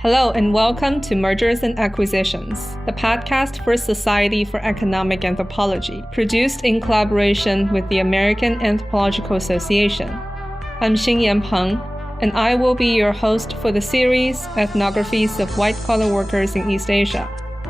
Hello and welcome to Mergers and Acquisitions, the podcast for Society for Economic Anthropology, produced in collaboration with the American Anthropological Association. I'm Xinyan Peng, and I will be your host for the series Ethnographies of White-Collar Workers in East Asia.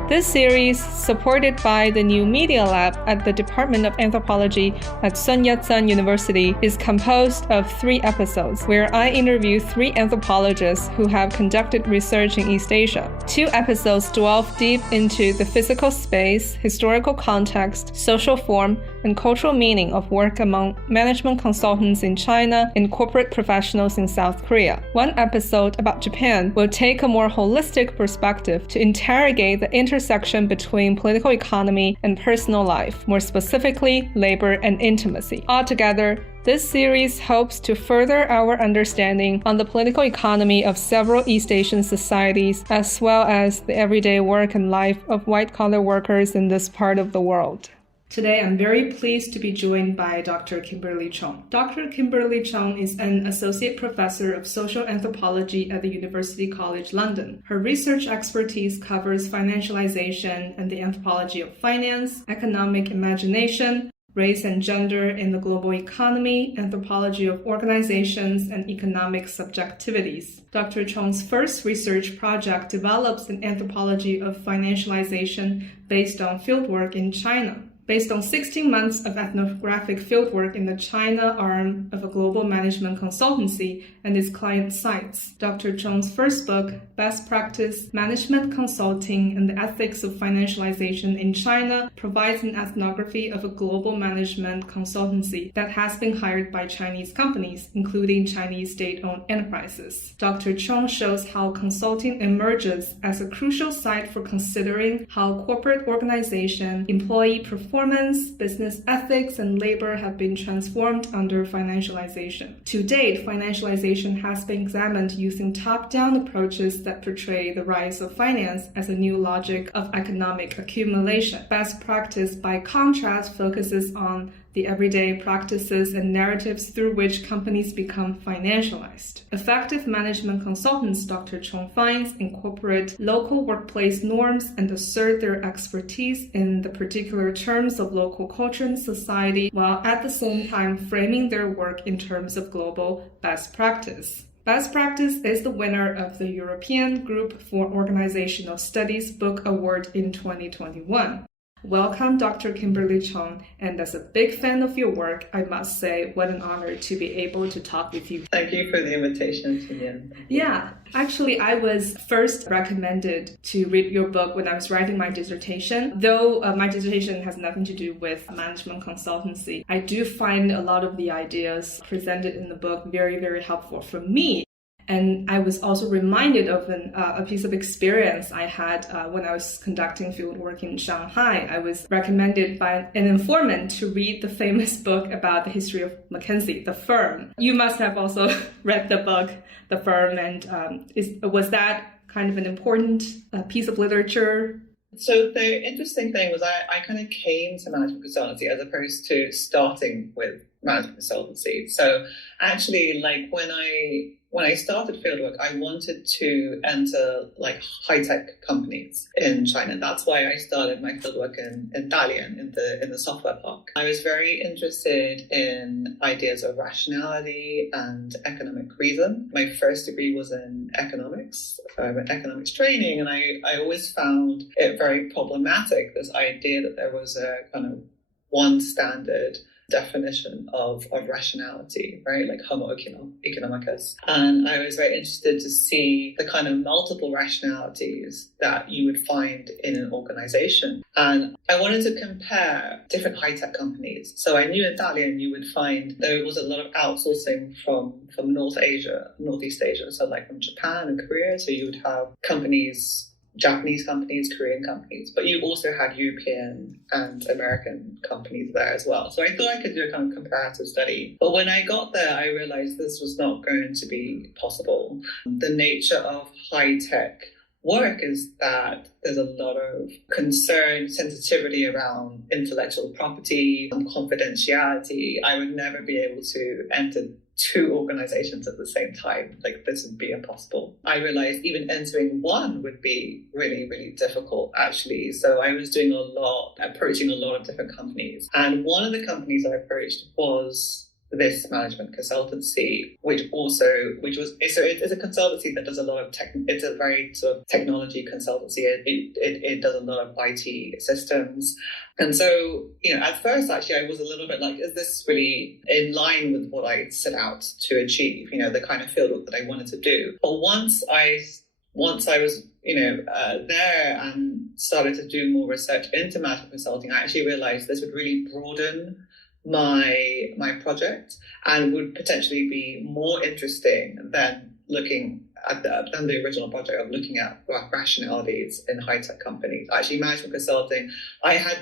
This series, supported by the new Media Lab at the Department of Anthropology at Sun Yat-sen University, is composed of 3 episodes where I interview 3 anthropologists who have conducted research in East Asia. 2 episodes delve deep into the physical space, historical context, social form, and cultural meaning of work among management consultants in China and corporate professionals in South Korea. 1 episode about Japan will take a more holistic perspective to interrogate the intersection between political economy and personal life, more specifically, labor and intimacy. Altogether, this series hopes to further our understanding on the political economy of several East Asian societies, as well as the everyday work and life of white-collar workers in this part of the world. Today, I'm very pleased to be joined by Dr. Kimberly Chong. Dr. Kimberly Chong is an associate professor of social anthropology at the University College London. Her research expertise covers financialization and the anthropology of finance, economic imagination, race and gender in the global economy, anthropology of organizations, and economic subjectivities. Dr. Chong's first research project develops an anthropology of financialization based on fieldwork in China. Based on 16 months of ethnographic fieldwork in the China arm of a global management consultancy and its client sites, Dr. Chong's first book, Best Practice, Management Consulting and the Ethics of Financialization in China, provides an ethnography of a global management consultancy that has been hired by Chinese companies, including Chinese state-owned enterprises. Dr. Chong shows how consulting emerges as a crucial site for considering how corporate organization, employee performance, business ethics, and labor have been transformed under financialization. To date, financialization has been examined using top-down approaches that portray the rise of finance as a new logic of economic accumulation. Best practice, by contrast, focuses on the everyday practices and narratives through which companies become financialized. Effective management consultants, Dr. Chong finds, incorporate local workplace norms and assert their expertise in the particular terms of local culture and society, while at the same time framing their work in terms of global best practice. Best Practice is the winner of the European Group for Organizational Studies Book Award in 2021. Welcome, Dr. Kimberly Chong, and as a big fan of your work, I must say what an honor to be able to talk with you. Thank you for the invitation, Xinyan. Yeah, actually, I was first recommended to read your book when I was writing my dissertation. Though my dissertation has nothing to do with management consultancy, I do find a lot of the ideas presented in the book very, very helpful for me. And I was also reminded of a piece of experience I had when I was conducting field work in Shanghai. I was recommended by an informant to read the famous book about the history of McKinsey, the firm. You must have also read the book, The Firm, and was that kind of an important piece of literature? So the interesting thing was I kind of came to management consultancy as opposed to starting with management consultancy. So actually, like when I started fieldwork, I wanted to enter like high-tech companies in China. That's why I started my fieldwork in Dalian, in the software park. I was very interested in ideas of rationality and economic reason. My first degree was in economics, economics training, and I always found it very problematic, this idea that there was a kind of one standard definition of rationality, right? Like homo economicus. And I was very interested to see the kind of multiple rationalities that you would find in an organization. And I wanted to compare different high-tech companies. So I knew in Dalian you would find there was a lot of outsourcing from Northeast Asia. So like from Japan and Korea. So you would have Japanese companies, Korean companies, but you also had European and American companies there as well. So I thought I could do a kind of comparative study. But when I got there, I realized this was not going to be possible. The nature of high-tech work is that there's a lot of concern, sensitivity around intellectual property and confidentiality. I would never be able to enter 2 organizations at the same time. Like, this would be impossible. I realized even entering one would be really, really difficult, actually. So I was approaching a lot of different companies. And one of the companies I approached was this management consultancy, it's a consultancy that does a lot of it's a very sort of technology consultancy. It does a lot of IT systems. And so, at first, actually, I was a little bit like, is this really in line with what I set out to achieve, the kind of fieldwork that I wanted to do? But once I was, there and started to do more research into management consulting, I actually realized this would really broaden my project and would potentially be more interesting than looking at the original project of looking at rationalities in high-tech companies. Actually, management consulting, I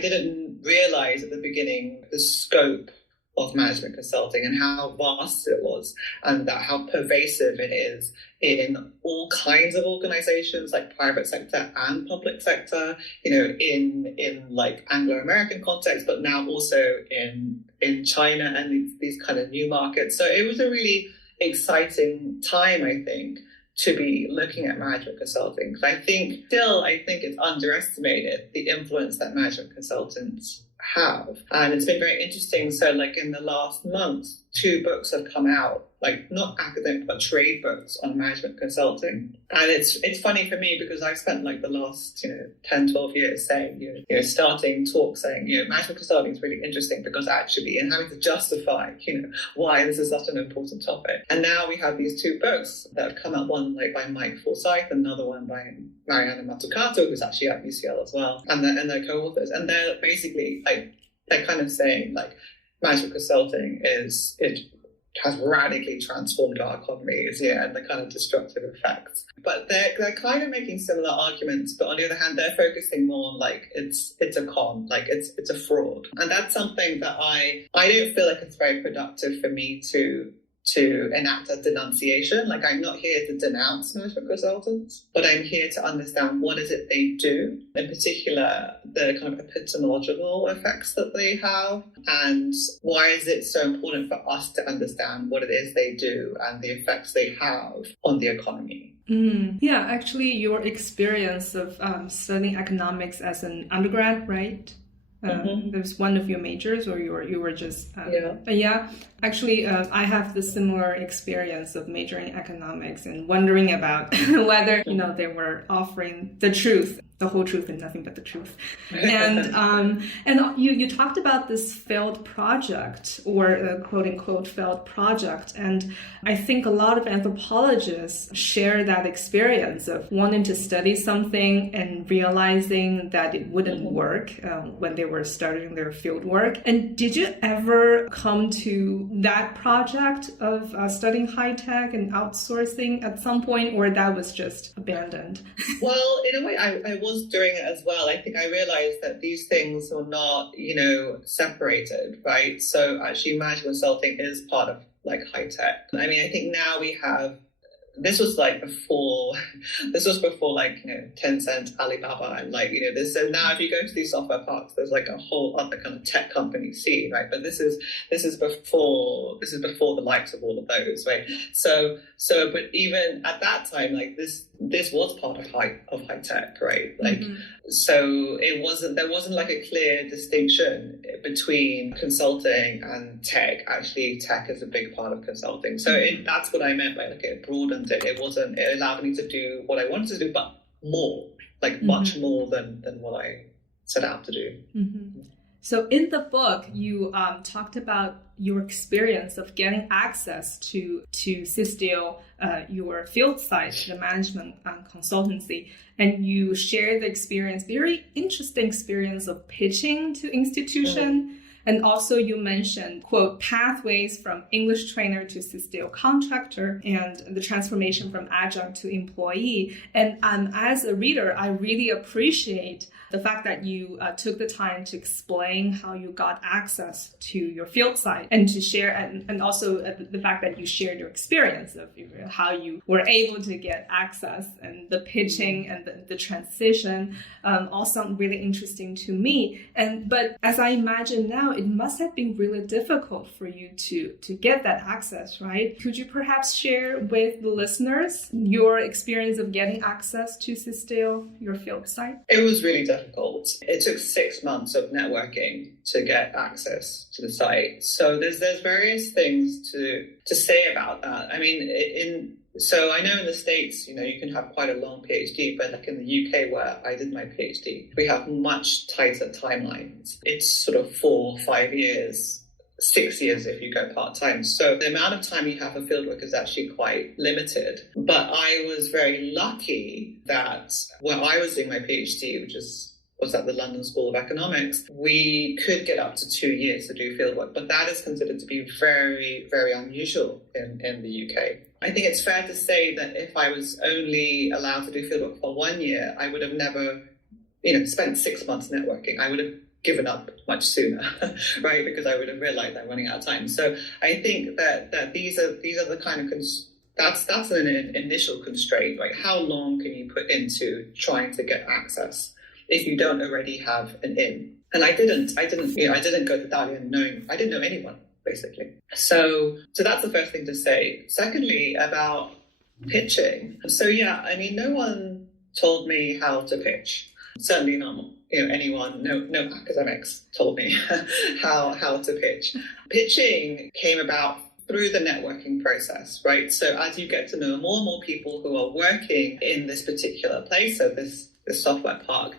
didn't realize at the beginning the scope of management consulting and how vast it was, and how pervasive it is in all kinds of organizations, like private sector and public sector, in like Anglo-American context, but now also in China and these kind of new markets. So it was a really exciting time, I think, to be looking at management consulting. Because I think it's underestimated the influence that management consultants have. And it's been very interesting. So like in the last month, 2 books have come out, like not academic, but trade books on management consulting. And it's funny for me because I've spent like the last, 10, 12 years saying, starting talks saying, management consulting is really interesting because actually, and having to justify, why this is such an important topic. And now we have these 2 books that have come out, one like by Mike Forsyth, another one by Mariana Mazzucato, who's actually at UCL as well, and they're co-authors. And they're basically they're kind of saying like management consulting has radically transformed our economies, and the kind of destructive effects. But they're kind of making similar arguments, but on the other hand, they're focusing more on like it's a con, like it's a fraud. And that's something that I don't feel like it's very productive for me to enact a denunciation. Like, I'm not here to denounce management consultants, but I'm here to understand what is it they do, in particular the kind of epistemological effects that they have, and why is it so important for us to understand what it is they do and the effects they have on the economy. Yeah, actually, your experience of studying economics as an undergrad, right? That was one of your majors, or you were just yeah. Actually, I have the similar experience of majoring in economics and wondering about whether they were offering the truth, the whole truth, and nothing but the truth. And you talked about this failed project, or a quote unquote failed project, and I think a lot of anthropologists share that experience of wanting to study something and realizing that it wouldn't work when they were starting their field work. And did you ever come to that project of studying high tech and outsourcing at some point, or that was just abandoned? Well, in a way, I was doing it as well. I think I realized that these things were not, separated, right? So actually, management consulting is part of like high tech. I mean, I think now we have. This was before like, Tencent, Alibaba, and like, this. So now if you go to these software parks, there's like a whole other kind of tech company scene, right? But this is before the likes of all of those, right? So, but even at that time, like this was part of high tech, right? Like, so there wasn't like a clear distinction between consulting and tech. Actually, tech is a big part of consulting. So that's what I meant by like it broadened it. It allowed me to do what I wanted to do, but more, like much more than what I set out to do. So in the book, you talked about your experience of getting access to Sisteel, your field site, the management consultancy, and you shared the experience, very interesting experience of pitching to institution. And also you mentioned, quote, pathways from English trainer to Sisteel contractor and the transformation from adjunct to employee. And as a reader, I really appreciate the fact that you took the time to explain how you got access to your field site and to share, and also the fact that you shared your experience of how you were able to get access, and the pitching and the transition all sound really interesting to me. But as I imagine now, it must have been really difficult for you to get that access, right? Could you perhaps share with the listeners your experience of getting access to Sisteo, your field site? It was really difficult. It took 6 months of networking to get access to the site. So there's various things to say about that. I mean, so I know in the States, you can have quite a long PhD, but like in the UK where I did my PhD, we have much tighter timelines. It's sort of 4 or 5 years, 6 years if you go part-time. So the amount of time you have for fieldwork is actually quite limited. But I was very lucky that when I was doing my PhD, which was at the London School of Economics, we could get up to 2 years to do fieldwork, but that is considered to be very, very unusual in the UK. I think it's fair to say that if I was only allowed to do fieldwork for 1 year, I would have never, spent 6 months networking. I would have given up much sooner, right? Because I would have realized I'm running out of time. So I think that these are the kind of that's an initial constraint. Like, how long can you put into trying to get access if you don't already have an in? And I didn't go to Dalian knowing, I didn't know anyone, basically. So that's the first thing to say. Secondly, about pitching. So no one told me how to pitch. Certainly not, anyone, no academics told me how to pitch. Pitching came about through the networking process, right? So as you get to know more and more people who are working in this particular place, so this software park,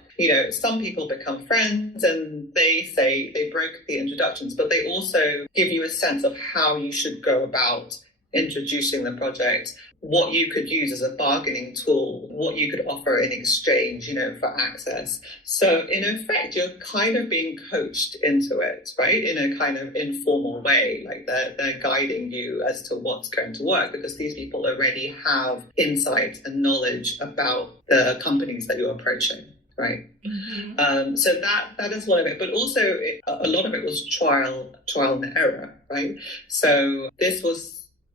some people become friends and they broker the introductions, but they also give you a sense of how you should go about introducing the project, what you could use as a bargaining tool, what you could offer in exchange, for access. So in effect, you're kind of being coached into it, right? In a kind of informal way, like they're guiding you as to what's going to work, because these people already have insight and knowledge about the companies that you're approaching. Right. Mm-hmm. So that is one of it, but also a lot of it was trial and error, right? So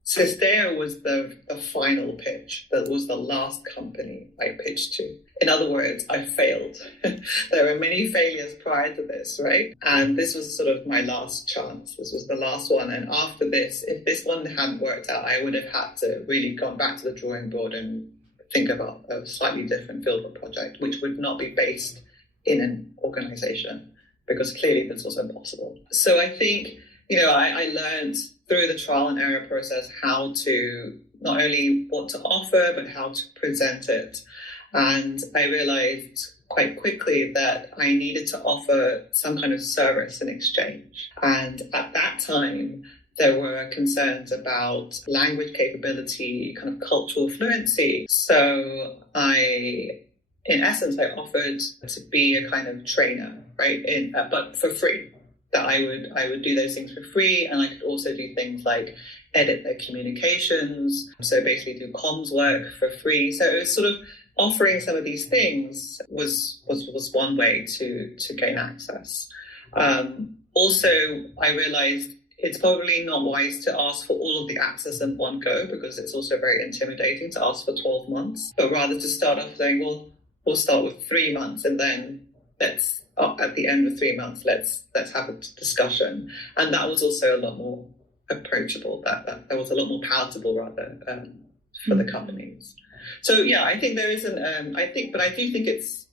Sisteo was the final pitch. That was the last company I pitched to. In other words, I failed. There were many failures prior to this, right? And this was sort of my last chance. This was the last one. And after this, if this one hadn't worked out, I would have had to really gone back to the drawing board and think about a slightly different fieldwork project, which would not be based in an organization, because clearly this was impossible. So I think, I learned through the trial and error process how to not only what to offer, but how to present it. And I realized quite quickly that I needed to offer some kind of service in exchange. And at that time, there were concerns about language capability, kind of cultural fluency. So in essence, I offered to be a kind of trainer, right? But for free. That I would do those things for free, and I could also do things like edit their communications. So basically do comms work for free. So it was sort of offering some of these things was one way to gain access. Also, I realized it's probably not wise to ask for all of the access in one go, because it's also very intimidating to ask for 12 months, but rather to start off saying, well, we'll start with 3 months, and then at the end of 3 months, let's have a discussion. And that was also a lot more approachable. That was a lot more palatable, rather, for the companies. So I think there is but I do think it's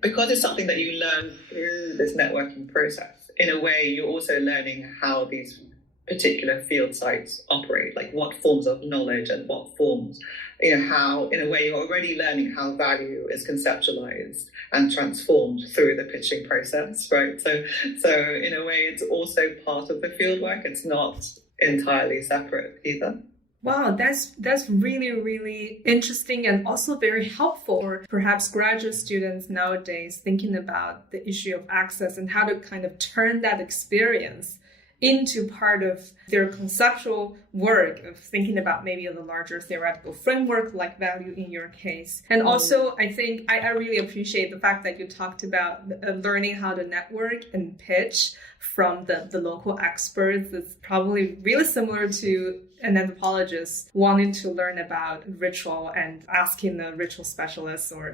because it's something that you learn through this networking process. In a way, you're also learning how these particular field sites operate, like what forms of knowledge and what forms, how, in a way, you're already learning how value is conceptualized and transformed through the pitching process, right? So in a way, it's also part of the field work. It's not entirely separate either. Wow, that's really, really interesting and also very helpful for perhaps graduate students nowadays thinking about the issue of access and how to kind of turn that experience into part of their conceptual work of thinking about maybe the larger theoretical framework like value in your case. And also, I think I really appreciate the fact that you talked about learning how to network and pitch from the local experts. It's probably really similar to an anthropologist wanting to learn about ritual and asking the ritual specialists or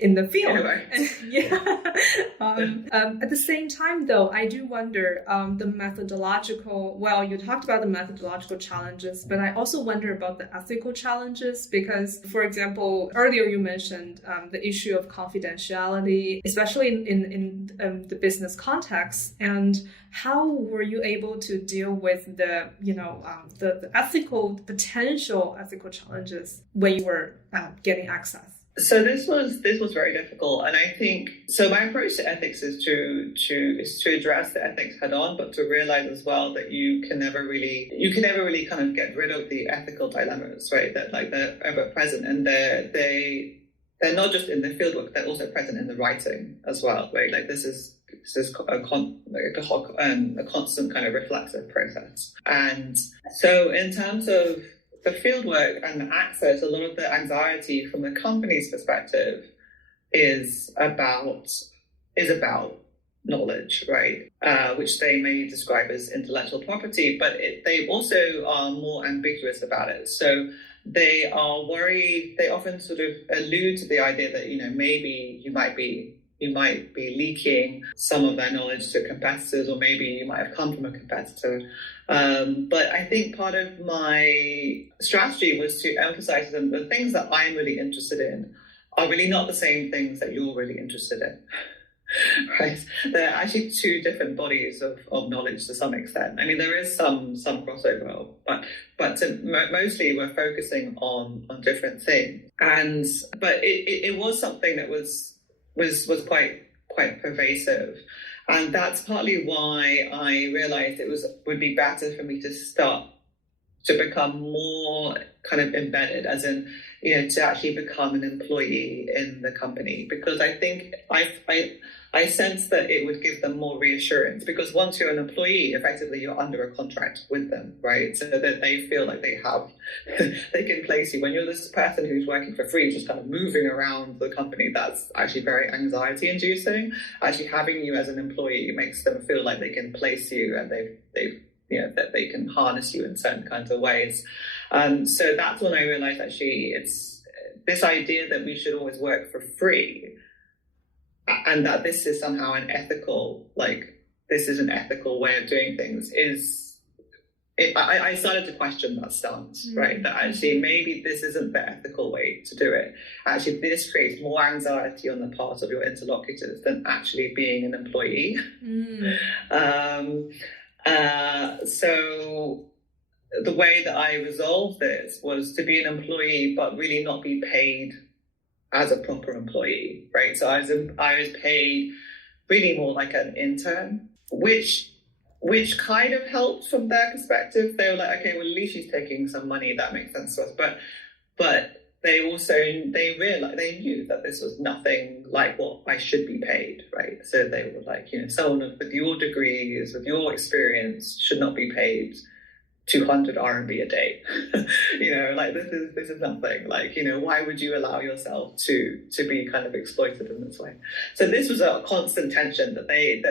in the field. At the same time, though, I do wonder the methodological, well, you talked about the methodological challenges, but I also wonder about the ethical challenges because, for example, earlier you mentioned the issue of confidentiality, especially in the business context, and how were you able to deal with the ethical, potential ethical challenges when you were getting access? So this was very difficult, and I think so. My approach to ethics is to address the ethics head on, but to realize as well that you can never really kind of get rid of the ethical dilemmas, right? That like they're ever present, and they're not just in the fieldwork; they're also present in the writing as well, right? Like this is a constant kind of reflexive process. And so in terms of the fieldwork and the access, a lot of the anxiety from the company's perspective is about knowledge, right? Which they may describe as intellectual property, but they also are more ambiguous about it. So they are worried, they often sort of allude to the idea that, maybe you might be leaking some of that knowledge to competitors, or maybe you might have come from a competitor. But I think part of my strategy was to emphasize that the things that I'm really interested in are really not the same things that you're really interested in. Right? They're actually two different bodies of knowledge to some extent. I mean, there is some crossover, but mostly we're focusing on different things. But it was something that was quite pervasive, and that's partly why I realized would be better for me to start to become more kind of embedded, as in to actually become an employee in the company, because I think I sense that it would give them more reassurance, because once you're an employee, effectively you're under a contract with them, right? So that they feel like they can place you. When you're this person who's working for free, just kind of moving around the company, that's actually very anxiety inducing. Actually having you as an employee makes them feel like they can place you, and that they can harness you in certain kinds of ways. So that's when I realized actually it's this idea that we should always work for free, and that this is somehow an ethical way of doing things I started to question that stance, right? That actually maybe this isn't the ethical way to do it. Actually, this creates more anxiety on the part of your interlocutors than actually being an employee. So the way that I resolved this was to be an employee, but really not be paid as a proper employee, right? So I was paid really more like an intern, which kind of helped from their perspective. They were like, okay, well, at least she's taking some money, that makes sense to us. But they realized, they knew that this was nothing like what I should be paid, right? So they were like, someone with your degrees, with your experience, should not be paid 200 RMB a day. Like this is nothing. Like, why would you allow yourself to be kind of exploited in this way? So this was a constant tension that they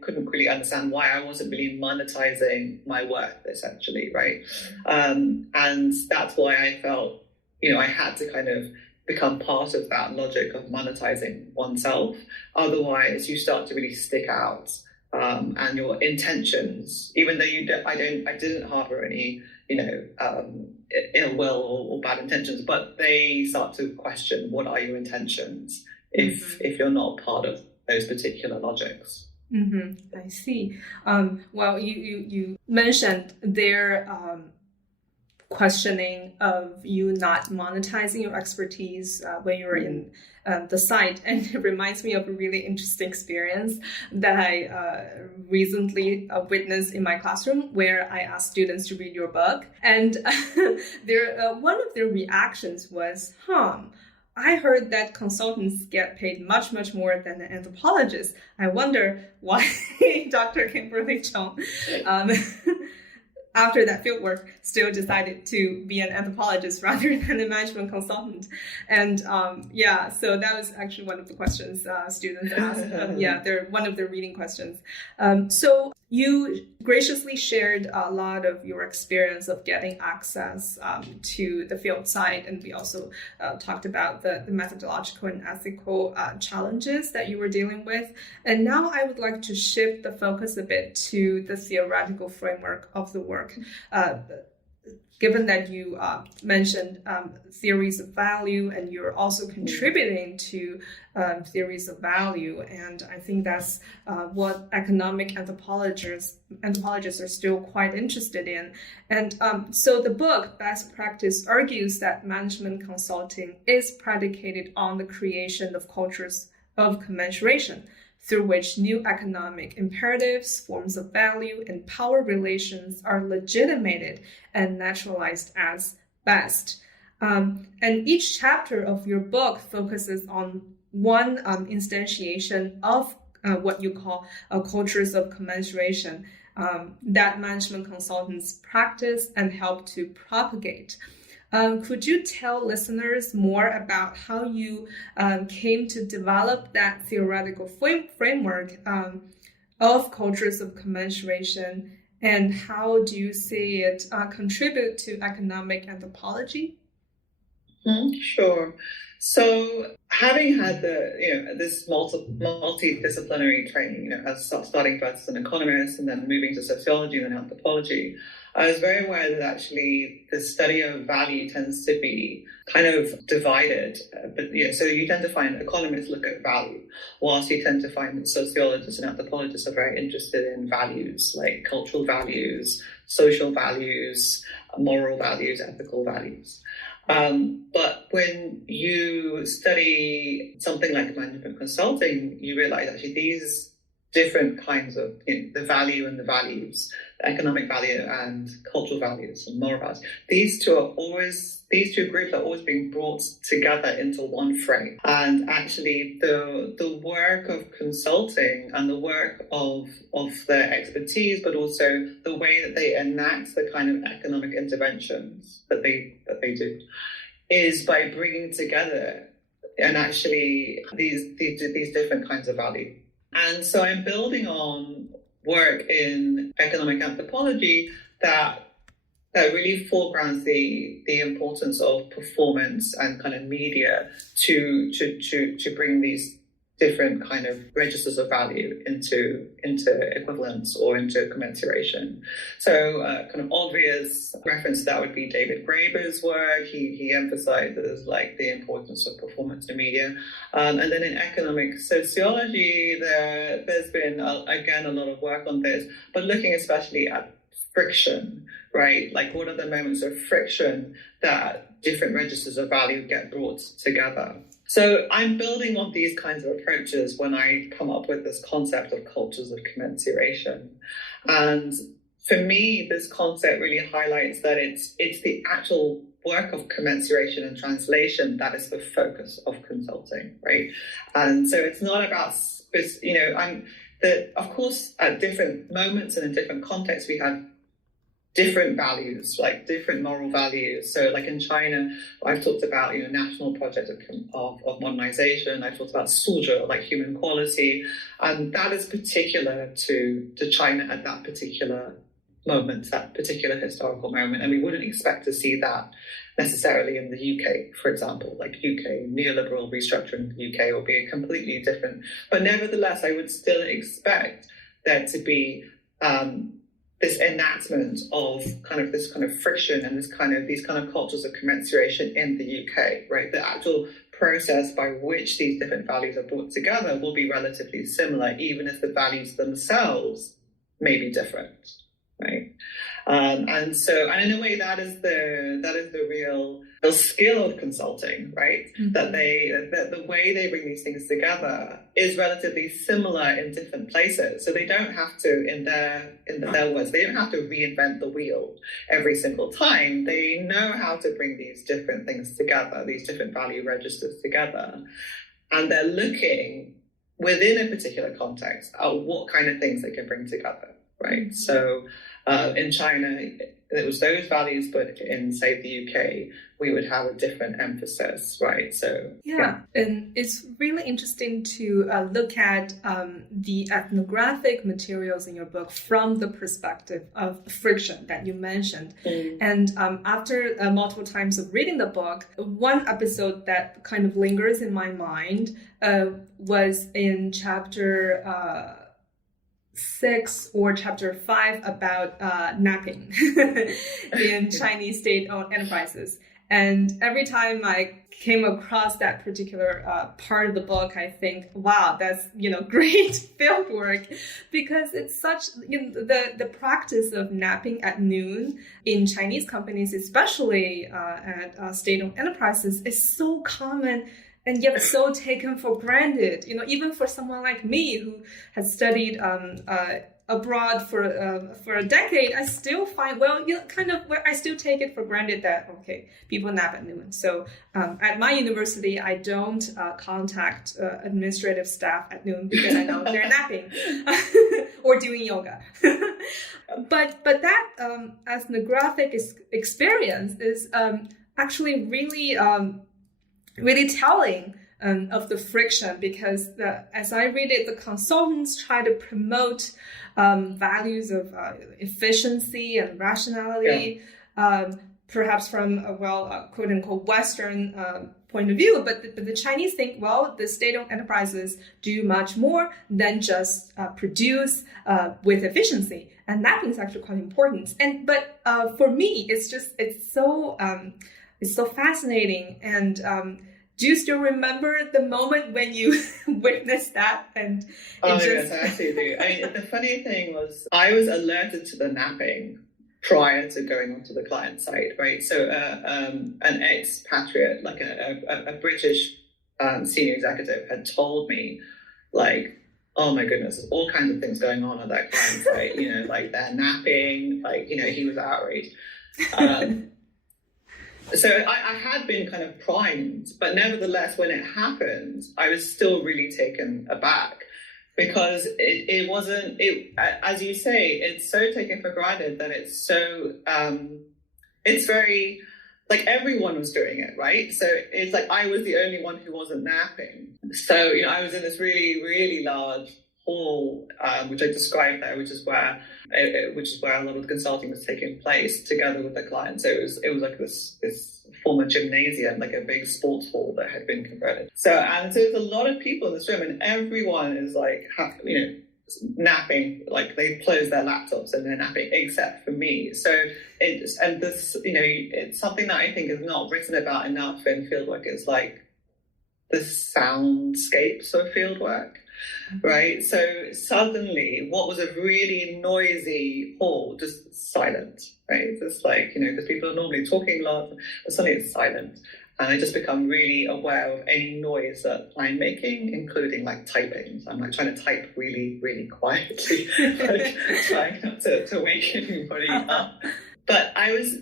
couldn't really understand why I wasn't really monetizing my worth, essentially, right? And that's why I felt I had to kind of become part of that logic of monetizing oneself. Otherwise, you start to really stick out, and your intentions, even though I didn't harbor any, ill will or bad intentions, but they start to question what are your intentions if you're not part of those particular logics. I see. Well, you mentioned their questioning of you not monetizing your expertise when you were in the site. And it reminds me of a really interesting experience that I recently witnessed in my classroom, where I asked students to read your book. And one of their reactions was, I heard that consultants get paid much, much more than an anthropologist. I wonder why Dr. Kimberly Chong after that fieldwork, still decided to be an anthropologist rather than a management consultant. And so that was actually one of the questions students asked. They're one of the reading questions. So you graciously shared a lot of your experience of getting access to the field site. And we also talked about the methodological and ethical challenges that you were dealing with. And now I would like to shift the focus a bit to the theoretical framework of the work. Given that you mentioned theories of value, and you're also contributing to theories of value, and I think that's what economic anthropologists are still quite interested in. And so the book, Best Practice, argues that management consulting is predicated on the creation of cultures of commensuration, through which new economic imperatives, forms of value, and power relations are legitimated and naturalized as best. And each chapter of your book focuses on one instantiation of what you call cultures of commensuration that management consultants practice and help to propagate. Could you tell listeners more about how you came to develop that theoretical framework of cultures of commensuration, and how do you see it contribute to economic anthropology? Sure. So, having had this multidisciplinary training, as starting first as an economist and then moving to sociology and then anthropology, I was very aware that actually the study of value tends to be kind of divided. So you tend to find economists look at value, whilst you tend to find that sociologists and anthropologists are very interested in values, like cultural values, social values, moral values, ethical values. But when you study something like management consulting, you realize actually these different kinds of the value and the values, the economic value and cultural values and moral values. These two groups are always being brought together into one frame. And actually the work of consulting and the work of their expertise, but also the way that they enact the kind of economic interventions that they do, is by bringing together and actually these different kinds of value. And so I'm building on work in economic anthropology that really foregrounds the importance of performance and kind of media to bring these different kind of registers of value into equivalence or into commensuration. So kind of obvious reference to that would be David Graeber's work. He emphasizes like the importance of performance in media. And then in economic sociology, there's been, again, a lot of work on this, but looking especially at friction, right? Like what are the moments of friction that different registers of value get brought together? So I'm building on these kinds of approaches when I come up with this concept of cultures of commensuration. And for me, this concept really highlights that it's the actual work of commensuration and translation that is the focus of consulting, right? And so it's not about, of course, at different moments and in different contexts, we have different values, like different moral values. So like in China, I've talked about, national project of modernization. I've talked about suzhi, like human quality. And that is particular to China at that particular moment, that particular historical moment. And we wouldn't expect to see that necessarily in the UK, for example, like UK neoliberal restructuring in the UK will be completely different. But nevertheless, I would still expect there to be this enactment of this kind of friction and these kind of cultures of commensuration in the UK, right? The actual process by which these different values are brought together will be relatively similar, even if the values themselves may be different, right? And in a way, that is the real skill of consulting, right? Mm-hmm. That the way they bring these things together is relatively similar in different places. So they don't have to, in their words, they don't have to reinvent the wheel every single time. They know how to bring these different things together, these different value registers together, and they're looking within a particular context at what kind of things they can bring together, right? So In China, it was those values, but in, say, the UK, we would have a different emphasis, right? So yeah. And it's really interesting to look at the ethnographic materials in your book from the perspective of friction that you mentioned. And after multiple times of reading the book, one episode that kind of lingers in my mind was in chapter 6 or chapter 5 about napping in Chinese state-owned enterprises. And every time I came across that particular part of the book, I think, wow, that's, great field work, because it's such, the practice of napping at noon in Chinese companies, especially at state-owned enterprises, is so common and yet so taken for granted. Even for someone like me who has studied abroad for a decade, I still find, I still take it for granted that, okay, people nap at noon. So at my university, I don't contact administrative staff at noon because I know they're napping or doing yoga. But that ethnographic experience is actually really telling of the friction, because as I read it, the consultants try to promote values of efficiency and rationality, perhaps from a quote unquote Western point of view. But the Chinese think, well, the state-owned enterprises do much more than just produce with efficiency, and that is actually quite important. But for me, it's so fascinating. And do you still remember the moment when you witnessed that? Yes, I actually do. The funny thing was, I was alerted to the napping prior to going onto the client site, right? So an expatriate, like a British senior executive, had told me, like, oh my goodness, there's all kinds of things going on at that client site, like they're napping, he was outraged. So I had been kind of primed, but nevertheless, when it happened, I was still really taken aback, because it wasn't, as you say, it's so taken for granted that it's so, it's very, like, everyone was doing it, right? So it's like I was the only one who wasn't napping. So, I was in this really, really large hall, which I described there, which is where a lot of the consulting was taking place together with the clients. So it was like this former gymnasium, like a big sports hall that had been converted. So there's a lot of people in this room, and everyone is like, napping, like they close their laptops and they're napping, except for me. So it's something that I think is not written about enough in fieldwork. It's like the soundscapes of fieldwork. Right, so suddenly what was a really noisy hall just silent, right? Just like, because people are normally talking a lot, but suddenly it's silent. And I just become really aware of any noise that I'm making, including like typing. So I'm like trying to type really, really quietly, like trying not to wake anybody up. But I was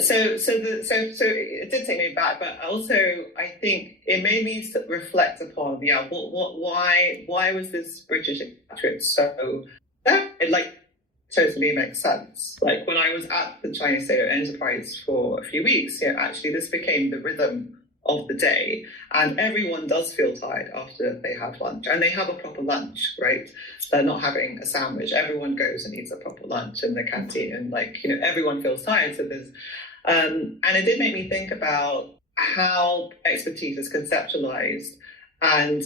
so it did take me back, but also I think it made me reflect upon why was this British expatriate so that it like totally makes sense. Like when I was at the Chinese state-owned enterprise for a few weeks, actually this became the rhythm of the day, and everyone does feel tired after they have lunch, and they have a proper lunch, right? They're not having a sandwich. Everyone goes and eats a proper lunch in the canteen, and everyone feels tired. So there's and it did make me think about how expertise is conceptualized. And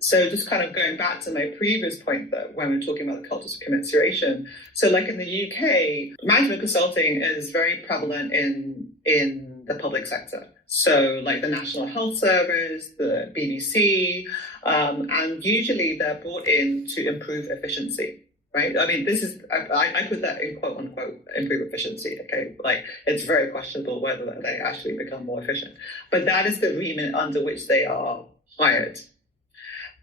so just kind of going back to my previous point, that when we're talking about the cultures of commensuration, so like in the UK, management consulting is very prevalent in the public sector. So like the National Health Service, the BBC, and usually they're brought in to improve efficiency. Right. I mean, this is, I put that in quote unquote improve efficiency. Okay. Like it's very questionable whether they actually become more efficient, but that is the remit under which they are hired.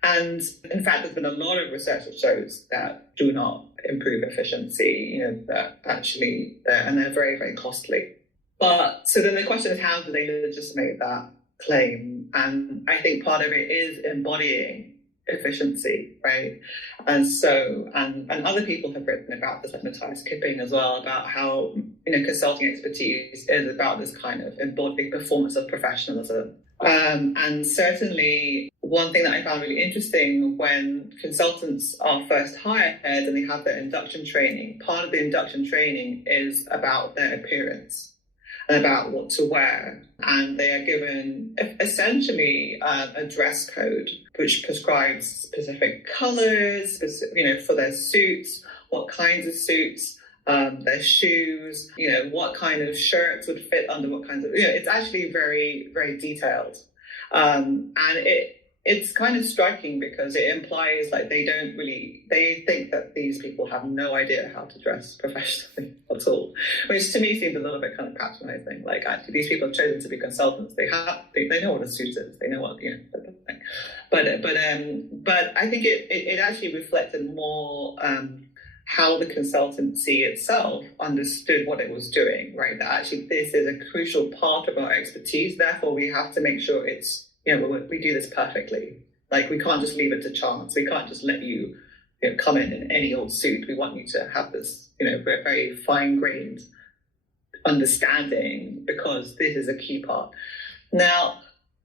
And in fact, there's been a lot of research that shows that do not improve efficiency, that actually, and they're very, very costly. But so then the question is, how do they legitimate that claim? And I think part of it is embodying efficiency, right? And so, and other people have written about this, like Matthias Kipping as well, about how, consulting expertise is about this kind of embodied performance of professionalism. And certainly one thing that I found really interesting when consultants are first hired and they have their induction training, part of the induction training is about their appearance and about what to wear. And they are given essentially a dress code which prescribes specific colors, for their suits, what kinds of suits, their shoes, what kind of shirts would fit under what kinds of, it's actually very, very detailed. And it's kind of striking because it implies like they think that these people have no idea how to dress professionally at all, which to me seems a little bit kind of patronizing. Like, actually, these people have chosen to be consultants. They know what a suit is. They know what, but I think it actually reflected more how the consultancy itself understood what it was doing, right? That actually this is a crucial part of our expertise. Therefore, we have to make sure it's, we do this perfectly. Like, we can't just leave it to chance. We can't just let you, come in any old suit. We want you to have this, very fine-grained understanding, because this is a key part. Now,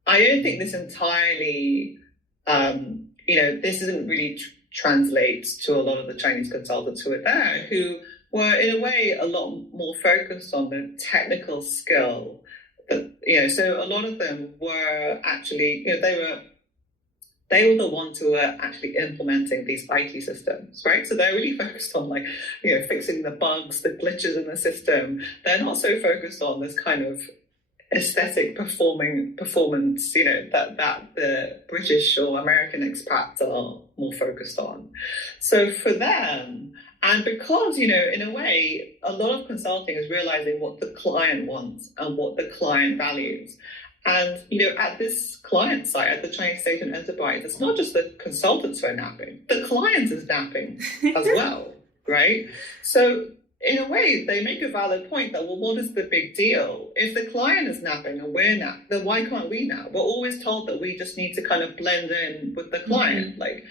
I don't think this entirely, this isn't really translates to a lot of the Chinese consultants who are there, who were in a way a lot more focused on the technical skill. That, so a lot of them were actually, they were the ones who were actually implementing these IT systems, right? So they're really focused on fixing the bugs, the glitches in the system. They're not so focused on this kind of aesthetic performance, that the British or American expats are more focused on. So for them, and because, in a way, a lot of consulting is realizing what the client wants and what the client values. And, at this client site, at the Chinese State and Enterprise, it's not just the consultants who are napping, the client is napping as well, right? So in a way, they make a valid point that, well, what is the big deal? If the client is napping and we're napping, then why can't we nap? We're always told that we just need to kind of blend in with the client, like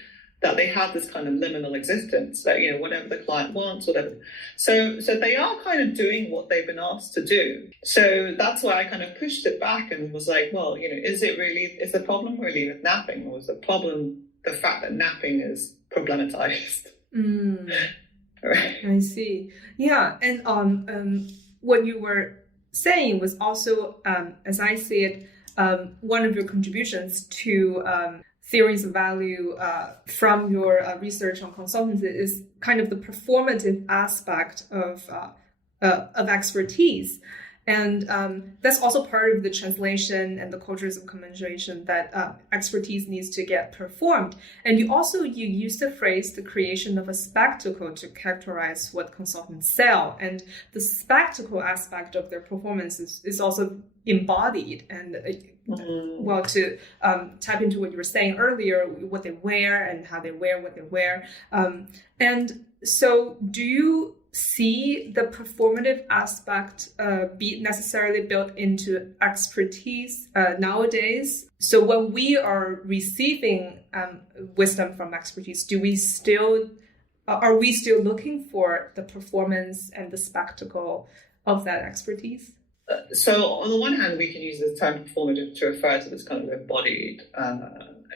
that they have this kind of liminal existence, that, whatever the client wants, whatever. So they are kind of doing what they've been asked to do. So that's why I kind of pushed it back and was like, well, is the problem really with napping, or is the problem the fact that napping is problematized? Right. I see. Yeah, and what you were saying was also, as I see it, one of your contributions to theories of value from your research on consultancy is kind of the performative aspect of expertise. And that's also part of the translation and the cultures of commensuration, that expertise needs to get performed. And you use the phrase, the creation of a spectacle, to characterize what consultants sell. And the spectacle aspect of their performance is also embodied. And to tap into what you were saying earlier, what they wear and how they wear what they wear. And so do you see the performative aspect be necessarily built into expertise nowadays? So when we are receiving wisdom from expertise, are we still looking for the performance and the spectacle of that expertise? So on the one hand, we can use the term performative to refer to this kind of embodied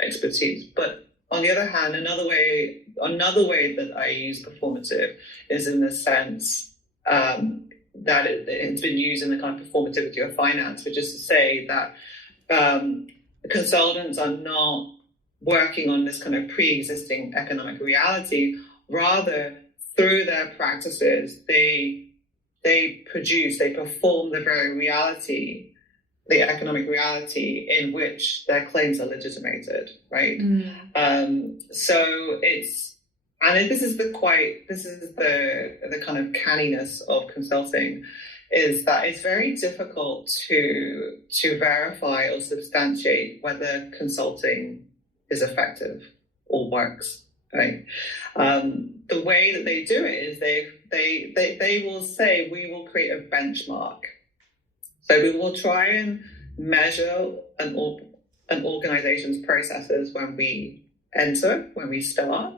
expertise, but on the other hand, another way that I use performative is in the sense that it's been used in the kind of performativity of finance, which is to say that consultants are not working on this kind of pre-existing economic reality. Rather, through their practices, they perform the very reality, the economic reality in which their claims are legitimated, right? So this is the kind of canniness of consulting, is that it's very difficult to verify or substantiate whether consulting is effective or works, right? The way that they do it is they will say, we will create a benchmark. So we will try and measure an organization's processes when we enter when we start.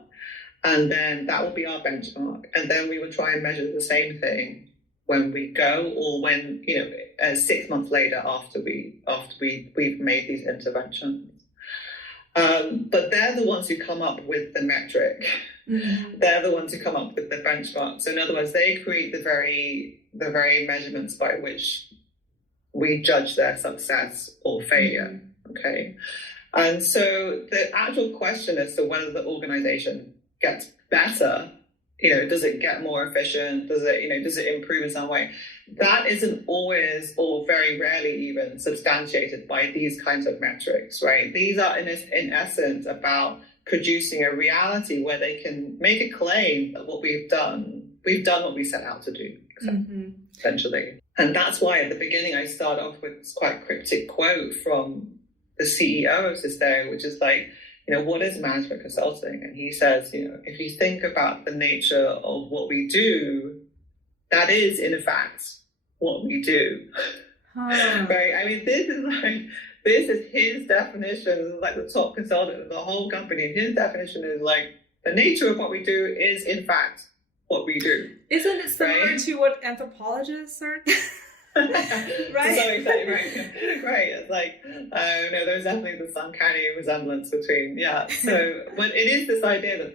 And then that will be our benchmark. And then we will try and measure the same thing when we go, or when, 6 months later after we've made these interventions. But they're the ones who come up with the metric. Mm-hmm. They're the ones who come up with the benchmark. So in other words, they create the very measurements by which we judge their success or failure. Mm-hmm. Okay. And so the actual question as to whether the organization gets better, does it get more efficient? Does it improve in some way? That isn't always, or very rarely even, substantiated by these kinds of metrics, right? These are in essence about producing a reality where they can make a claim that what we've done what we set out to do, essentially. And that's why at the beginning I start off with this quite cryptic quote from the CEO of Cisco, which is like, what is management consulting? And he says, if you think about the nature of what we do, that is, in fact, what we do. Right? I mean, this is his definition. This is like the top consultant of the whole company. His definition is like, the nature of what we do is, in fact, what we do. Isn't it similar to what anthropologists are? Right? So exactly right. It's like, no, there's definitely this uncanny resemblance between, So, but it is this idea that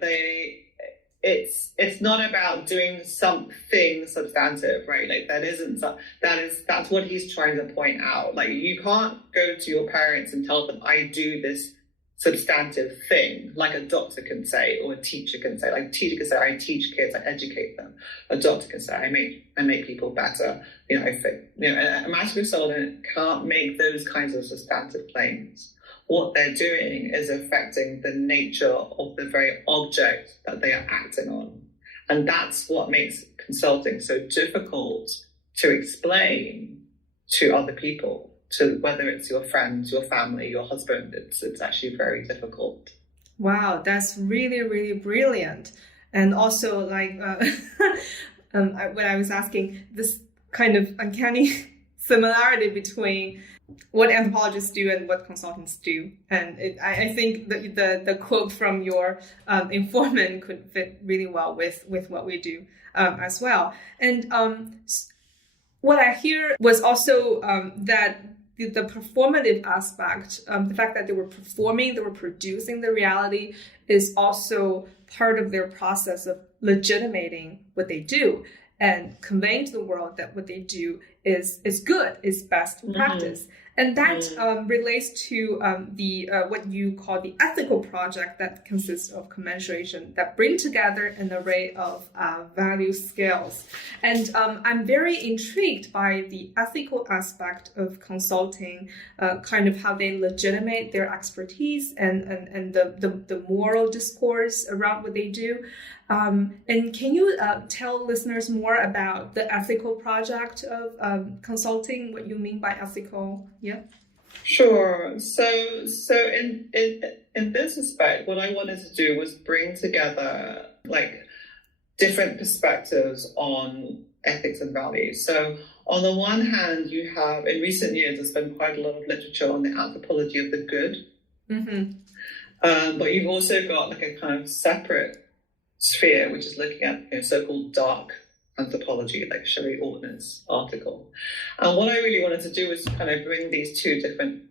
it's not about doing something substantive, right? Like that's what he's trying to point out. Like, you can't go to your parents and tell them, I do this substantive thing, like a doctor can say, or a teacher can say. Like, a teacher can say, I teach kids, I educate them. A doctor can say, I make people better. A management consultant can't make those kinds of substantive claims. What they're doing is affecting the nature of the very object that they are acting on. And that's what makes consulting so difficult to explain to other people. To whether it's your friends, your family, your husband, it's actually very difficult. Wow, that's really, really brilliant. And also, like, when I was asking, this kind of uncanny similarity between what anthropologists do and what consultants do. And I think the quote from your informant could fit really well with what we do as well. And what I hear was also that the performative aspect, the fact that they were performing, they were producing the reality, is also part of their process of legitimating what they do and conveying to the world that what they do is good, is best practice. And that relates to the what you call the ethical project that consists of commensuration, that bring together an array of value scales. And I'm very intrigued by the ethical aspect of consulting, kind of how they legitimate their expertise and the moral discourse around what they do. And can you tell listeners more about the ethical project of consulting, what you mean by ethical? Yeah. Sure. So in this respect, what I wanted to do was bring together like different perspectives on ethics and values. So on the one hand, you have, in recent years, there's been quite a lot of literature on the anthropology of the good. But you've also got like a kind of separate sphere, which is looking at so-called dark anthropology, like Sherry Ortner's article. And what I really wanted to do was kind of bring these two different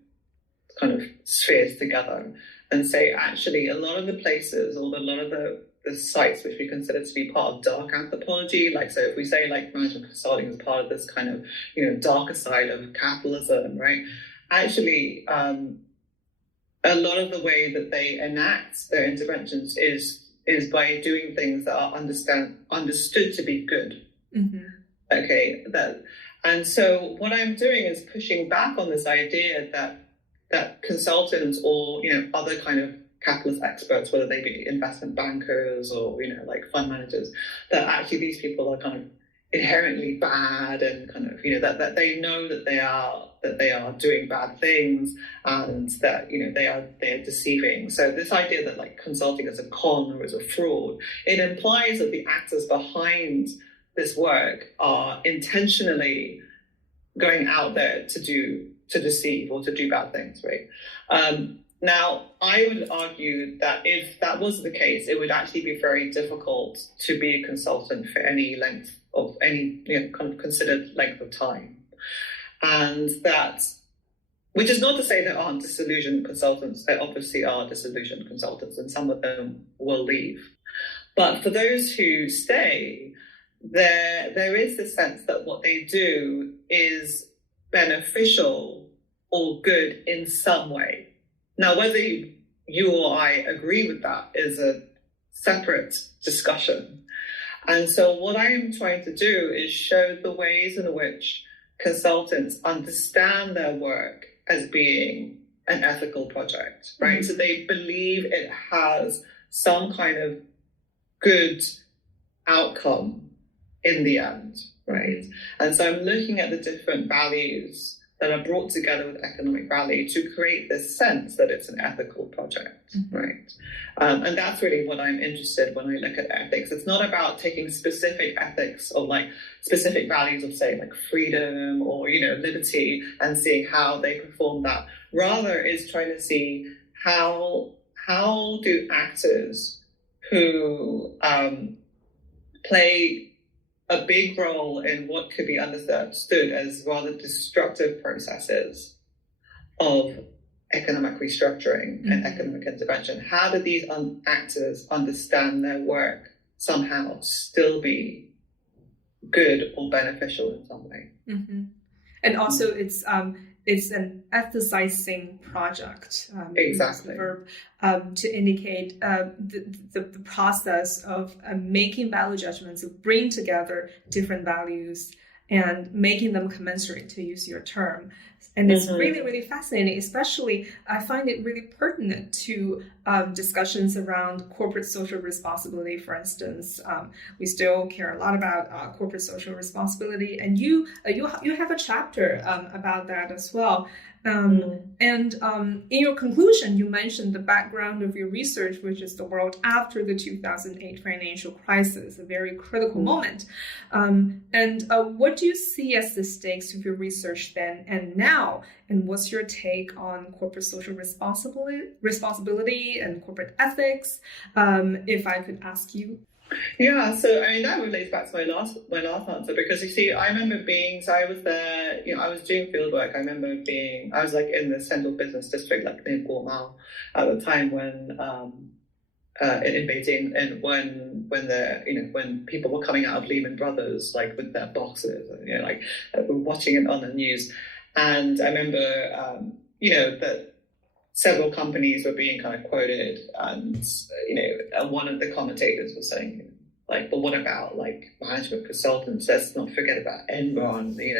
kind of spheres together and say, actually, a lot of the places, or a lot of the sites which we consider to be part of dark anthropology, like, so if we say like management consulting is part of this kind of, darker side of capitalism, right? Actually, a lot of the way that they enact their interventions is by doing things that are understood to be good. Okay, and so what I'm doing is pushing back on this idea that consultants or other kind of capitalist experts, whether they be investment bankers or like fund managers, that actually these people are kind of inherently bad and kind of that they know that they are doing bad things and that they are deceiving. So this idea that like consulting is a con or is a fraud, it implies that the actors behind this work are intentionally going out there to deceive or to do bad things, right? Now, I would argue that if that was the case, it would actually be very difficult to be a consultant for any length of any kind of considered length of time. And that, which is not to say there aren't disillusioned consultants. There obviously are disillusioned consultants, and some of them will leave. But for those who stay, there is the sense that what they do is beneficial or good in some way. Now, whether you or I agree with that is a separate discussion. And so what I am trying to do is show the ways in which consultants understand their work as being an ethical project, right? Mm-hmm. So they believe it has some kind of good outcome in the end, right? And so I'm looking at the different values that are brought together with economic value to create this sense that it's an ethical project, mm-hmm. right? And that's really what I'm interested in when I look at ethics. It's not about taking specific ethics or like specific values of, say, like freedom or, liberty and seeing how they perform that. Rather, is trying to see how do actors who play a big role in what could be understood as rather destructive processes of economic restructuring mm-hmm. and economic intervention. How do these actors understand their work somehow still be good or beneficial in some way? Mm-hmm. And also it's an ethicizing project. Exactly. Verb, to indicate the process of making value judgments, of bringing together different values and making them commensurate, to use your term. And it's mm-hmm. really, really fascinating. Especially, I find it really pertinent to discussions around corporate social responsibility, for instance. We still care a lot about corporate social responsibility, and you have a chapter about that as well. And in your conclusion, you mentioned the background of your research, which is the world after the 2008 financial crisis, a very critical moment. And what do you see as the stakes of your research then and now? And what's your take on corporate social responsibility and corporate ethics, if I could ask you? Yeah, so I mean that relates back to my last answer, because you see, I remember I was there, I was doing field work. I remember I was like in the central business district, like near Guomao, at the time when in Beijing, and when people were coming out of Lehman Brothers, like with their boxes, like we're watching it on the news, and I remember that several companies were being kind of quoted, and one of the commentators was saying, like, but what about like management consultants? Let's not forget about Enron, the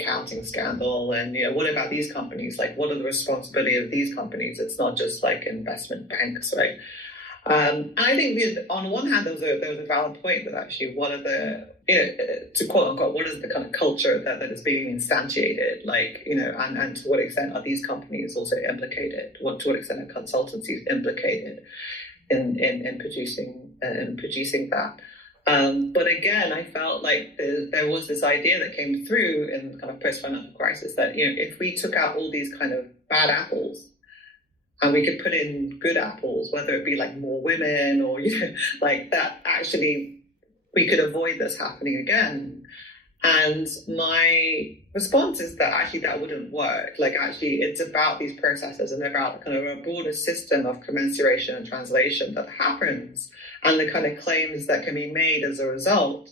accounting scandal, and what about these companies? Like, what are the responsibility of these companies? It's not just like investment banks, right? And I think on one hand there was a valid point that actually what are the to quote unquote, what is the kind of culture that is being instantiated, and to what extent are these companies also implicated? To what extent are consultancies implicated in producing that? But again, I felt like there was this idea that came through in the kind of post-financial crisis that if we took out all these kind of bad apples and we could put in good apples, whether it be like more women or like that, actually we could avoid this happening again. And my response is that actually that wouldn't work. Like, actually, it's about these processes and about kind of a broader system of commensuration and translation that happens, and the kind of claims that can be made as a result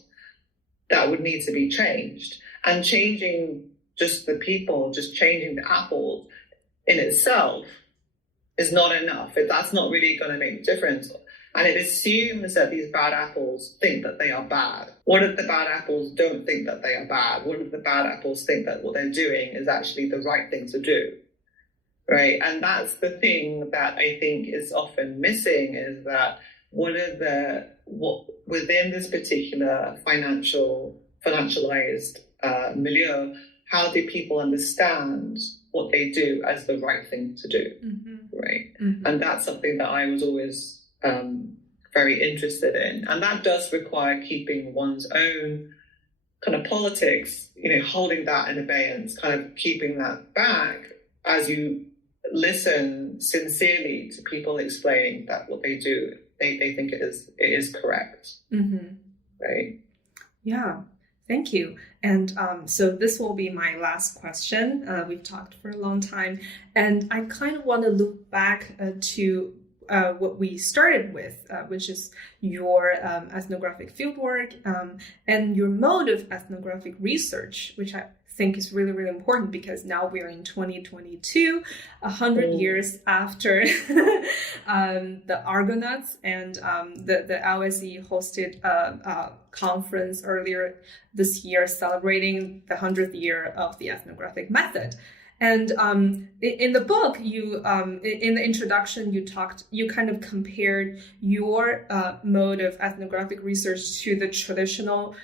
that would need to be changed. And changing just the people, just changing the apples in itself is not enough. That's not really going to make a difference. And it assumes that these bad apples think that they are bad. What if the bad apples don't think that they are bad? What if the bad apples think that what they're doing is actually the right thing to do, right? And that's the thing that I think is often missing, is that what within this particular financialized milieu, how do people understand what they do as the right thing to do, mm-hmm. right? Mm-hmm. And that's something that I was always very interested in, and that does require keeping one's own kind of politics, holding that in abeyance, kind of keeping that back as you listen sincerely to people explaining that what they do, they think it is correct. Right? Yeah. Thank you. And so this will be my last question. We've talked for a long time, and I kind of want to look back to what we started with, which is your ethnographic fieldwork and your mode of ethnographic research, which I think is really, really important, because now we're in 2022, 100 years after the Argonauts, and the LSE hosted a conference earlier this year celebrating the 100th year of the ethnographic method. And in the book, you in the introduction, you kind of compared your mode of ethnographic research to the traditional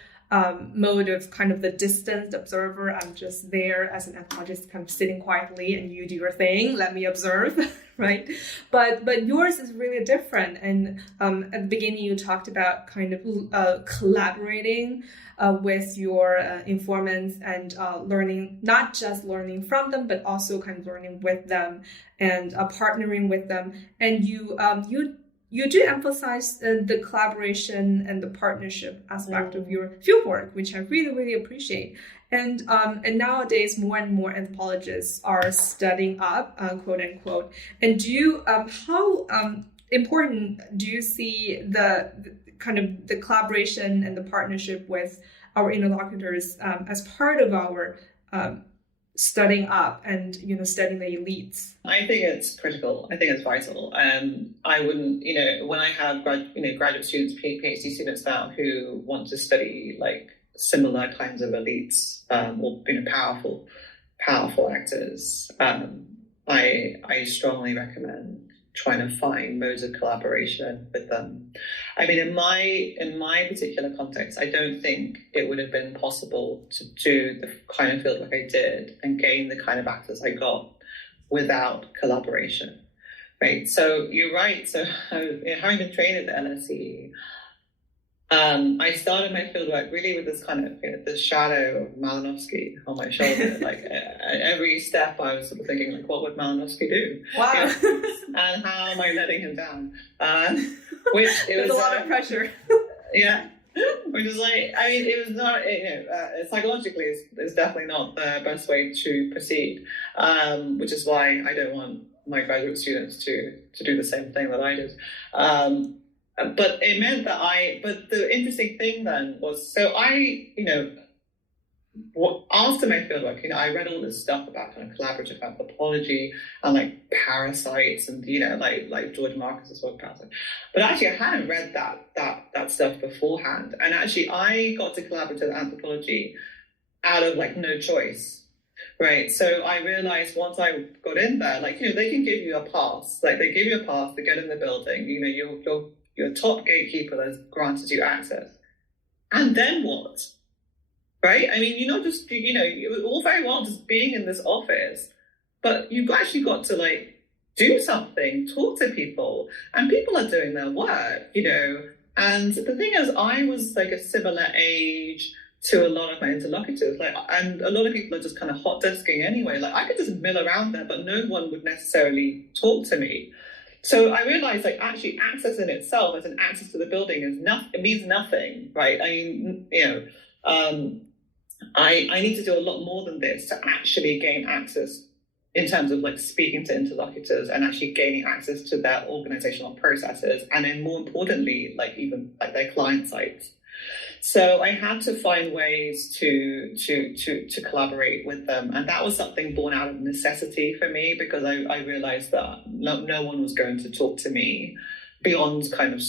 mode of kind of the distant observer. I'm just there as an ethnologist, kind of sitting quietly, and you do your thing, let me observe, right? But yours is really different. And at the beginning, you talked about kind of collaborating with your informants and learning, not just learning from them, but also kind of learning with them and partnering with them. And you do emphasize the collaboration and the partnership aspect of your fieldwork, which I really, really appreciate. And nowadays, more and more anthropologists are studying up, quote unquote. And how important do you see the kind of the collaboration and the partnership with our interlocutors as part of our studying up and studying the elites? I think it's critical. I think it's vital. I wouldn't, when I have graduate students, PhD students now who want to study like similar kinds of elites or powerful actors, I strongly recommend trying to find modes of collaboration with them. I mean, in my particular context, I don't think it would have been possible to do the kind of fieldwork I did and gain the kind of access I got without collaboration, right? So you're right. So having been trained at the LSE, I started my fieldwork really with this kind of the shadow of Malinowski on my shoulder. Like at every step, I was sort of thinking, like, what would Malinowski do? Wow! And how am I letting him down? Which it was a lot of pressure. Yeah, which is like, I mean, it was not. Psychologically, it's definitely not the best way to proceed. Which is why I don't want my graduate students to do the same thing that I did. But it meant that but the interesting thing then was, so after my fieldwork, I read all this stuff about kind of collaborative anthropology and like parasites and, like George Marcus's work, Parasite. But actually I hadn't read that stuff beforehand. And actually I got to collaborative anthropology out of like no choice. Right. So I realized once I got in there, like, they can give you a pass, like they give you a pass to get in the building, your top gatekeeper has granted you access. And then what? Right? I mean, you're not just, all very well just being in this office, but you've actually got to like do something, talk to people, and people are doing their work, And the thing is, I was like a similar age to a lot of my interlocutors, and a lot of people are just kind of hot desking anyway. Like I could just mill around there, but no one would necessarily talk to me. So I realized, like, actually access in itself as an access to the building it means nothing, right? I mean, I need to do a lot more than this to actually gain access in terms of like speaking to interlocutors and actually gaining access to their organizational processes, and then more importantly, like even like their client sites. So I had to find ways to collaborate with them, and that was something born out of necessity for me, because I realized that no one was going to talk to me beyond kind of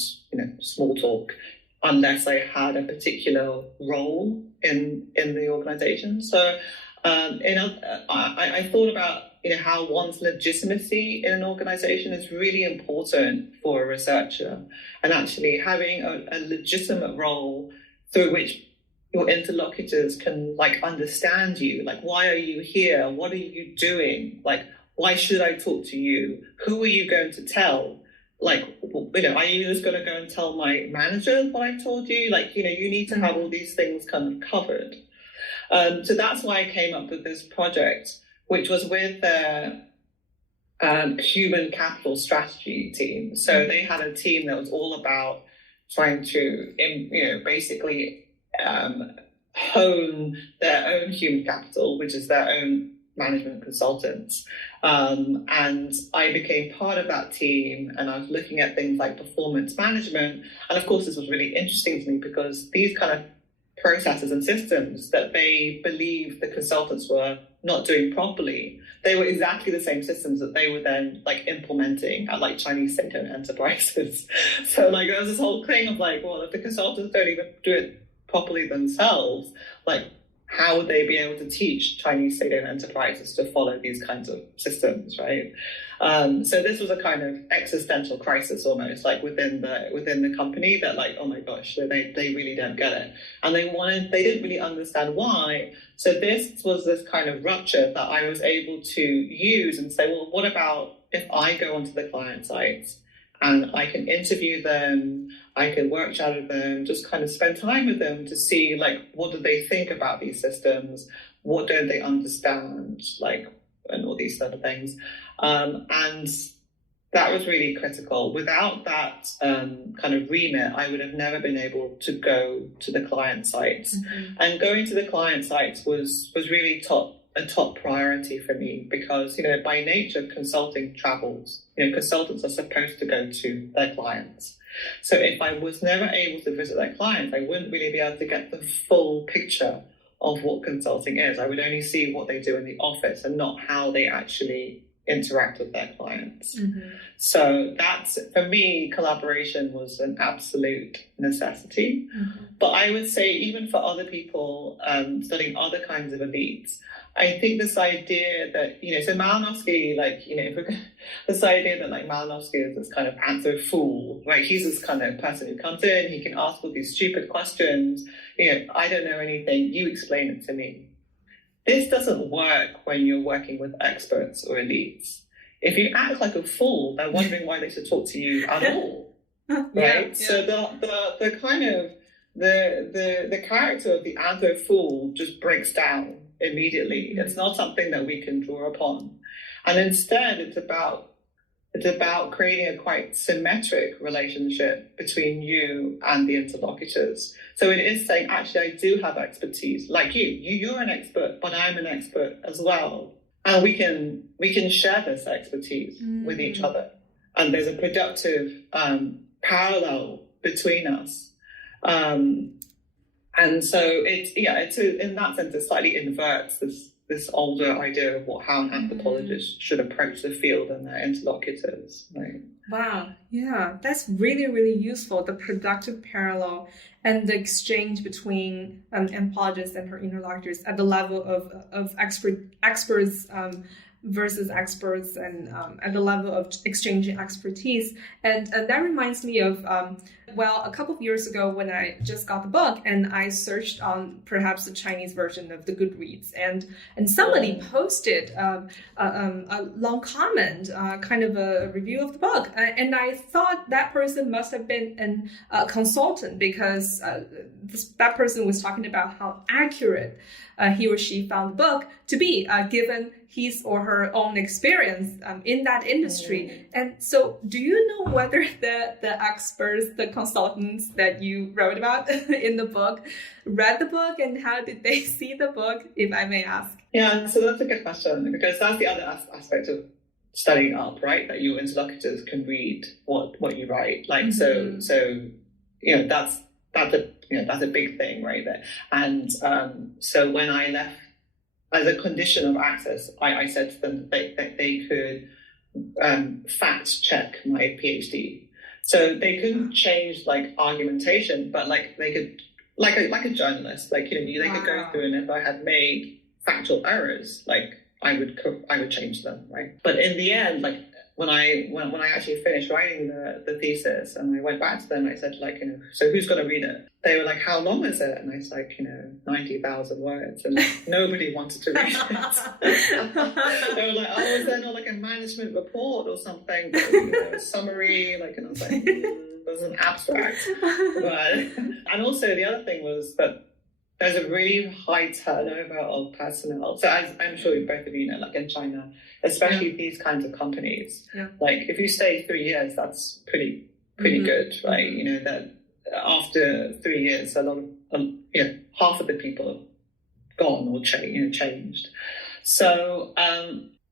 small talk unless I had a particular role in the organization. So I thought about how one's legitimacy in an organization is really important for a researcher, and actually having a legitimate role through which your interlocutors can like understand you. Like, why are you here? What are you doing? Like, why should I talk to you? Who are you going to tell? Like, are you just going to go and tell my manager what I told you? Like, you need to have all these things kind of covered. So that's why I came up with this project, which was with human capital strategy team. So they had a team that was all about trying to, basically hone their own human capital, which is their own management consultants. And I became part of that team, and I was looking at things like performance management. And of course, this was really interesting to me because these kind of processes and systems that they believed the consultants were not doing properly, they were exactly the same systems that they were then like implementing at like Chinese state-owned enterprises. So like there was this whole thing of like, well, if the consultants don't even do it properly themselves, like how would they be able to teach Chinese state-owned enterprises to follow these kinds of systems, right? So this was a kind of existential crisis almost, like within the company, that like, oh my gosh, they really don't get it, and they didn't really understand why. So this was this kind of rupture that I was able to use and say, well, what about if I go onto the client sites and I can interview them, I can work chat with them, just kind of spend time with them to see like what do they think about these systems, what don't they understand, like, and all these sort of things. And that was really critical. Without that kind of remit, I would have never been able to go to the client sites. Mm-hmm. And going to the client sites was really a top priority for me because, by nature, consulting travels. Consultants are supposed to go to their clients. So if I was never able to visit their clients, I wouldn't really be able to get the full picture of what consulting is. I would only see what they do in the office and not how they actually interact with their clients. Mm-hmm. So that's, for me, collaboration was an absolute necessity. Mm-hmm. But I would say even for other people studying other kinds of elites, I think this idea that, so Malinowski, this idea that like Malinowski is this kind of answer fool, right? He's this kind of person who comes in, he can ask all these stupid questions. I don't know anything, you explain it to me. This doesn't work when you're working with experts or elites. If you act like a fool, they're wondering why they should talk to you at all, right? Yeah. So the kind of the character of the anthro fool just breaks down immediately. Mm-hmm. It's not something that we can draw upon, and instead, it's about creating a quite symmetric relationship between you and the interlocutors. So it is saying, actually, I do have expertise, like you're an expert, but I'm an expert as well. And we can share this expertise with each other. And there's a productive parallel between us. And so it's in that sense, it slightly inverts this older idea of how an anthropologist should approach the field and their interlocutors. Right? Wow. Yeah, that's really, really useful. The productive parallel and the exchange between anthropologists and her interlocutors at the level of experts versus experts and at the level of exchanging expertise. And that reminds me of, a couple of years ago when I just got the book and I searched on perhaps the Chinese version of the Goodreads, and somebody posted a long comment, kind of a review of the book. And I thought that person must have been a consultant because that person was talking about how accurate he or she found the book to be, given his or her own experience in that industry. And so do you know whether the experts, the consultants that you wrote about in the book, read the book, and how did they see the book, if I may ask? Yeah, so that's a good question, because that's the other aspect of studying up, right? That your interlocutors can read what you write. Like, mm-hmm. so that's a big thing right there. And so when I left, as a condition of access, I said to them that they could fact check my PhD. So they couldn't change like argumentation, but like they could, like a journalist, like they could go through, and if I had made factual errors, like I would change them, right? But in the end, like when I actually finished writing the thesis, and I went back to them, I said, like, so who's going to read it? They were like, how long is it? And I was like, 90,000 words, and like, nobody wanted to read it. They were like, oh, is there not like a management report or something, a summary? Like, and I was like, there's an abstract. And also the other thing was that there's a really high turnover of personnel. So as I'm sure both of you know, like in China, especially these kinds of companies, like if you stay 3 years, that's pretty good, right? You know, that after 3 years, a lot of, half of the people have gone or changed. So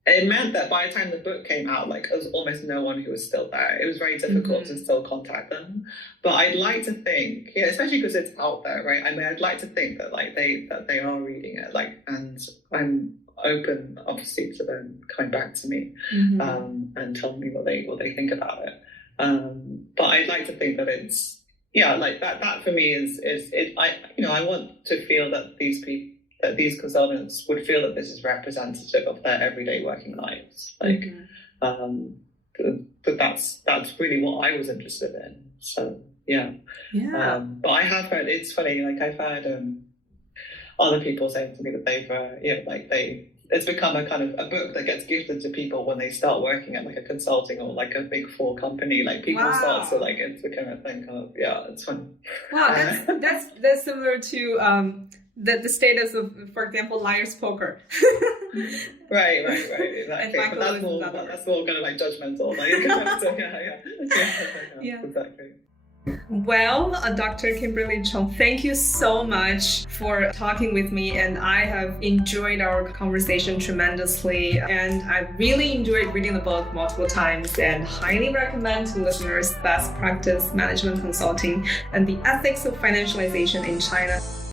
it meant that by the time the book came out, like there was almost no one who was still there. It was very difficult to still contact them. But I'd like to think, especially because it's out there, right? I mean, I'd like to think that like they are reading it, like, and I'm open, obviously, to them coming back to me and telling me what they think about it. But I'd like to think that it's like that for me is it. I want to feel that these consultants would feel that this is representative of their everyday working lives. Like, but that's really what I was interested in. So but I have heard, it's funny, like I've heard other people saying to me that they've it's become a kind of a book that gets gifted to people when they start working at like a consulting or like a big four company. Like people start to like, it's become a thing of, it's funny. Wow, that's similar to the status of, for example, Liar's Poker. Right, exactly. But that's more kind of like judgmental. Like, exactly. Well, Dr. Kimberly Chong, thank you so much for talking with me, and I have enjoyed our conversation tremendously, and I really enjoyed reading the book multiple times and highly recommend to listeners Best Practice Management Consulting and the Ethics of Financialization in China.